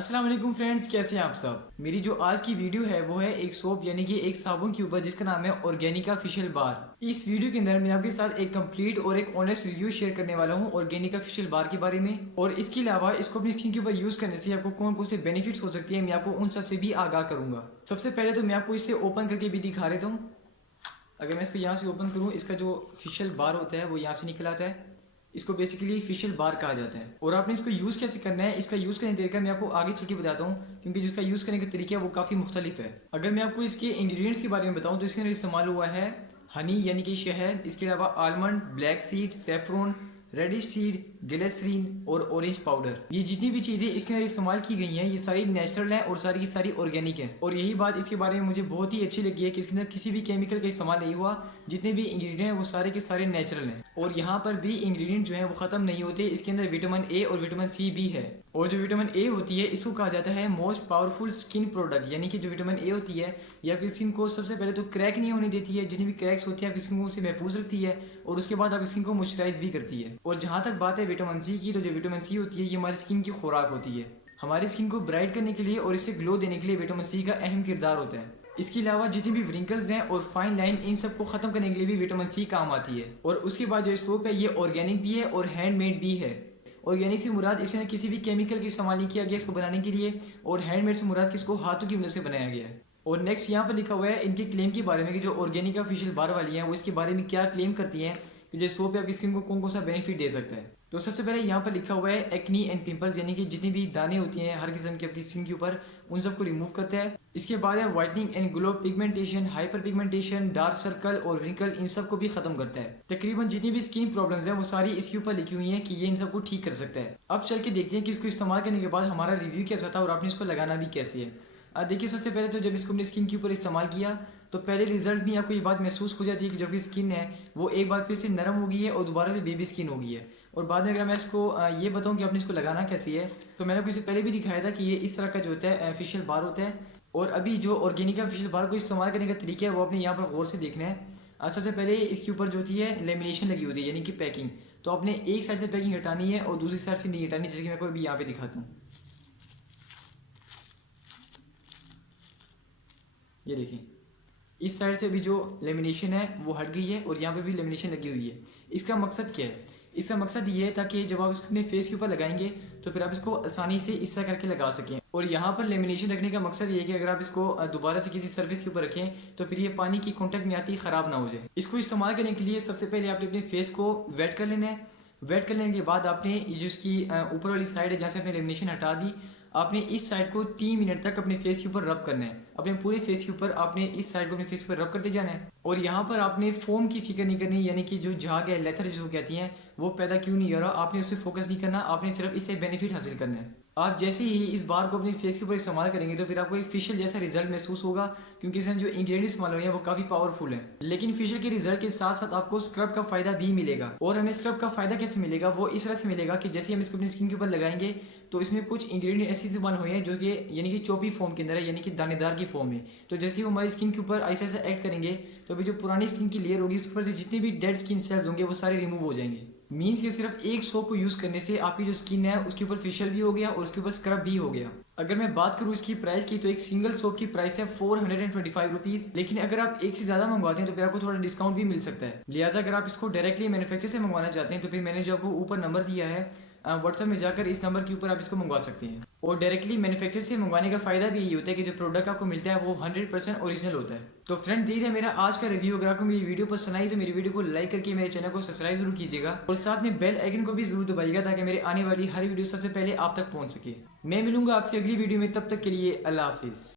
अस्सलाम वालेकुम फ्रेंड्स, कैसे हैं आप सब। मेरी जो आज की वीडियो है वो है एक सोप यानी कि एक साबुन के ऊपर जिसका नाम है ऑर्गेनिका फेशियल बार। इस वीडियो के अंदर मैं आपके साथ एक कंप्लीट और एक ऑनेस्ट रिव्यू शेयर करने वाला हूँ ऑर्गेनिका फेशियल बार के बारे में, और इसके अलावा इसको अपनी स्किन के ऊपर यूज करने से आपको कौन कौन से बेनिफिट्स हो सकती है मैं आपको उन सब से भी आगाह करूंगा। सबसे पहले तो मैं आपको इसे ओपन करके भी दिखा देता हूँ। अगर मैं इसको यहाँ से ओपन करूँ, इसका जो फेशियल बार होता है वो यहाँ से निकल आता है। इसको बेसिकली फेशियल बार कहा जाता है। और आपने इसको यूज़ कैसे करना है, इसका यूज़ करने का तरीका मैं आपको आगे चल के बताता हूँ, क्योंकि जिसका यूज़ करने का तरीका है वो काफ़ी मुख्तलिफ है। अगर मैं आपको इसके इंग्रेडिएंट्स के बारे में बताऊँ तो इसके अंदर इस्तेमाल हुआ है हनी यानी कि शहद, इसके अलावा almond, black seed, saffron, radish seed, glycerine और ऑरेंज पाउडर। ये जितनी भी चीज़ें इसके अंदर इस्तेमाल की गई हैं ये सारी नेचुरल हैं और सारी की सारी ऑर्गेनिक हैं। और यही बात इसके बारे में मुझे बहुत ही अच्छी लगी है कि इसके अंदर किसी भी केमिकल का इस्तेमाल नहीं हुआ। जितने भी इंग्रेडिएंट हैं वो सारे के सारे नेचुरल हैं। और यहाँ पर भी इंग्रेडिएंट जो है वो ख़त्म नहीं होते, इसके अंदर विटामिन ए और विटामिन सी भी है। और जो विटामिन ए होती है इसको कहा जाता है मोस्ट पावरफुल स्किन प्रोडक्ट, यानी कि जो विटामिन ए होती है ये आपकी स्किन को सबसे पहले तो क्रैक नहीं होने देती है, जितनी भी क्रैक्स होती है आपकी स्किन को उसे महफूज रखती है, और उसके बाद आपकी स्किन को मॉइस्चराइज भी करती है। और जहाँ तक बात है विटामिन सी की, तो जो विटामिन सी होती है ये हमारी स्किन की खुराक होती है। हमारी स्किन को ब्राइट करने के लिए और इसे ग्लो देने के लिए विटामिन सी का अहम किरदार होता है। इसके अलावा जितनी भी व्रिंकल्स हैं और फाइन लाइन, इन सबको खत्म करने के लिए भी विटामिन सी काम आती है। और उसके बाद जो सोप है ये ऑर्गेनिक भी है और हैंडमेड भी है। ऑर्गेनिक से मुराद इसमें किसी भी केमिकल का इस्तेमाल नहीं किया गया इसको बनाने के लिए, और हैंडमेड से मुराद किसको हाथों की मदद से बनाया गया है। और नेक्स्ट यहाँ पर लिखा हुआ है इनके क्लेम के बारे में कि जो ऑर्गेनिका फेशियल बार वाली हैं वो इसके बारे में क्या क्लेम करती हैं कि जो सोप है आपकी स्किन को कौन कौन सा बेनिफिट दे सकता है। तो सबसे पहले यहाँ पर लिखा हुआ है एक्नी एंड पिंपल्स, यानी कि जितनी भी दाने होती हैं हर किस्म की आपकी स्किन के ऊपर उन सबको रिमूव करता है। इसके बाद है whitening and glow, pigmentation, hyper pigmentation, dark circle और रिंकल, इन सब को भी खत्म करता है। तकरीबन जितनी भी स्किन प्रॉब्लम्स हैं वो सारी इसके ऊपर लिखी हुई हैं कि ये इन सबको ठीक कर सकता है। अब चल के देखते हैं कि इसको इस्तेमाल करने के बाद हमारा रिव्यू कैसा था और आपने इसको लगाना भी कैसे है। देखिए सबसे पहले तो जब इसको अपनी स्किन के ऊपर इस्तेमाल किया तो पहले रिजल्ट में आपको ये बात महसूस हो जाती है कि जो भी स्किन है वो एक बार फिर से नरम हो गई है और दोबारा से बेबी स्किन हो गई है। और बाद में अगर मैं इसको ये बताऊं कि आपने इसको लगाना कैसी है, तो मैंने आपको इससे पहले भी दिखाया था कि ये इस तरह का जो होता है फेशियल बार होता है। और अभी जो ऑर्गेनिका फेशियल बार को इस्तेमाल करने का तरीका है वो आपने यहाँ पर गौर से देखना है। सबसे पहले इसके ऊपर जो होती है लेमिनेशन लगी होती है यानी कि पैकिंग, तो आपने एक साइड से पैकिंग हटानी है और दूसरी साइड से नहीं हटानी, जैसे कि मैं आपको अभी यहाँ पे दिखाता हूँ। ये देखिए इस साइड से भी जो लेमिनेशन है वो हट गई है और यहाँ पे भी लेमिनेशन लगी हुई है। इसका मकसद क्या है? इसका मकसद ये है ताकि जब आप इसको अपने फेस के ऊपर लगाएंगे तो फिर आप इसको आसानी से इस तरह करके लगा सकें। और यहाँ पर लेमिनेशन रखने का मकसद ये है कि अगर आप इसको दोबारा से किसी सर्फेस के ऊपर रखें तो फिर ये पानी की कॉन्टैक्ट में आती ख़राब ना हो जाए। इसको इस्तेमाल करने के लिए सबसे पहले आपने अपने फेस को वेट कर लेना है। वेट कर लेने के बाद आपने ये जो इसकी ऊपर वाली साइड है जहाँ से आपने लेमिनेशन हटा दी, आपने इस साइड को 3 मिनट तक अपने फेस के ऊपर रब करना है। अपने पूरे फेस के ऊपर आपने इस साइड को अपने फेस के ऊपर रब करते जाना है। और यहाँ पर आपने फोम की फिक्र नहीं करनी, यानी कि जो झाग है, लेथर जिसको कहती हैं, वो पैदा क्यों नहीं हो रहा, आपने उससे फोकस नहीं करना, आपने सिर्फ इससे बेनिफिट हासिल करना है। आप जैसे ही इस बार को अपने फेस के ऊपर इस्तेमाल करेंगे तो फिर आपको एक फेशियल जैसा रिजल्ट महसूस होगा, क्योंकि इसमें जो इंग्रेडिएंट्स इस्तेमाल हुए हैं वो काफ़ी पावरफुल है। लेकिन फेशियल के रिजल्ट के साथ साथ आपको स्क्रब का फायदा भी मिलेगा। और हमें स्क्रब का फायदा कैसे मिलेगा? वो इस तरह से मिलेगा कि जैसे हम इसको अपनी स्किन के ऊपर लगाएंगे तो इसमें कुछ इंग्रेडिएंट ऐसे इस्तेमाल हुए हैं जो कि यानी कि चोपी फॉर्म के अंदर है, यानी कि दानेदार की फॉर्म में। तो जैसे ही वो हमारी स्किन के ऊपर ऐसा ऐसा एक्ट करेंगे तो अभी जो पुरानी स्किन की लेयर होगी उसके ऊपर से जितने भी डेड स्किन सेल्स होंगे वो सारे रिमूव हो जाएंगे। मीन्स कि सिर्फ एक सोप को यूज़ करने से आपकी जो स्किन है उसके ऊपर फेशियल भी हो गया और उसके ऊपर स्क्रब भी हो गया। अगर मैं बात करूँ इसकी प्राइस की तो एक सिंगल सोप की प्राइस है 425 रुपीज़, लेकिन अगर आप एक से ज़्यादा मंगवाते हैं तो फिर आपको थोड़ा डिस्काउंट भी मिल सकता है। लिहाजा अगर आप इसको डायरेक्टली मैन्युफैक्चर से मंगवाना चाहते हैं तो फिर मैंने जो आपको ऊपर नंबर दिया है व्हाट्सएप में जाकर इस नंबर के ऊपर आप इसको मंगवा सकते हैं। और डायरेक्टली मैन्युफैक्चर से मंगवाने का फ़ायदा भी यही होता है कि जो प्रोडक्ट आपको मिलता है वो 100% ओरिजिनल होता है। तो फ्रेंड ये था मेरा आज का रिव्यू। अगर आपको मेरी वीडियो पसंद आई तो मेरी वीडियो को लाइक करके मेरे चैनल को सब्सक्राइब जरूर कीजिएगा और साथ में बेल आइकन को भी जरूर दबाइएगा ताकि मेरे आने वाली हर वीडियो सबसे पहले आप तक पहुंच सके। मैं मिलूंगा आपसे अगली वीडियो में, तब तक के लिए अल्लाह हाफिज़।